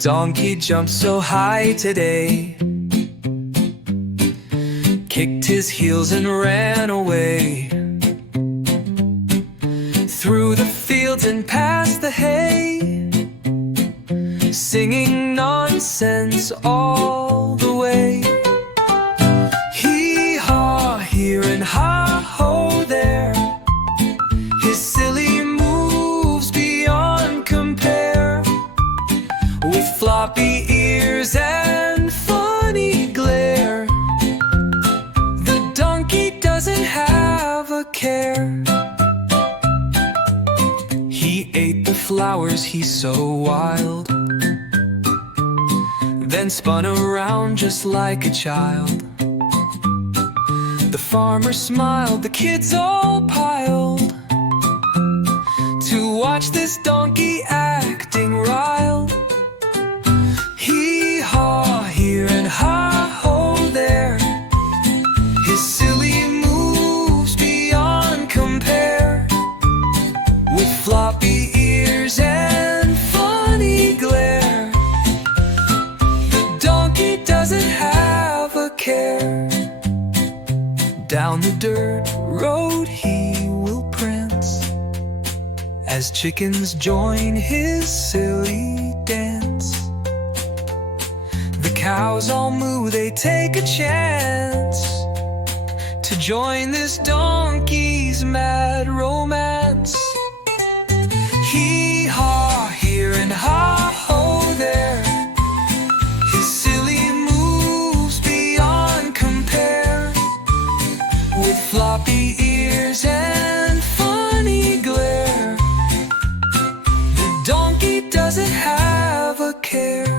donkey jumped so high today, kicked his heels and ran away, through the fields and past the hay, singing nonsense all the way. Hee-haw here and ha-ho there, his silly moves beyond compare, with floppy ears and funny glare. The donkey doesn't have a care. He ate the flowers, he's so wild, then spun around just like a child. The farmer smiled, the kids all piled to watch this donkey acting riled. Hee-haw here and ha-ho there, his silly moves beyond compare, with floppy ears and funny glare. The donkey doesn't have a care. Down the dirt road he will prance, as chickens join his silly dance. The cows all moo, they take a chance to join this donkey's mad romance. Hee-haw here and ha-ho there, his silly moves beyond compare, with floppy ears and funny glare. The donkey doesn't have a care.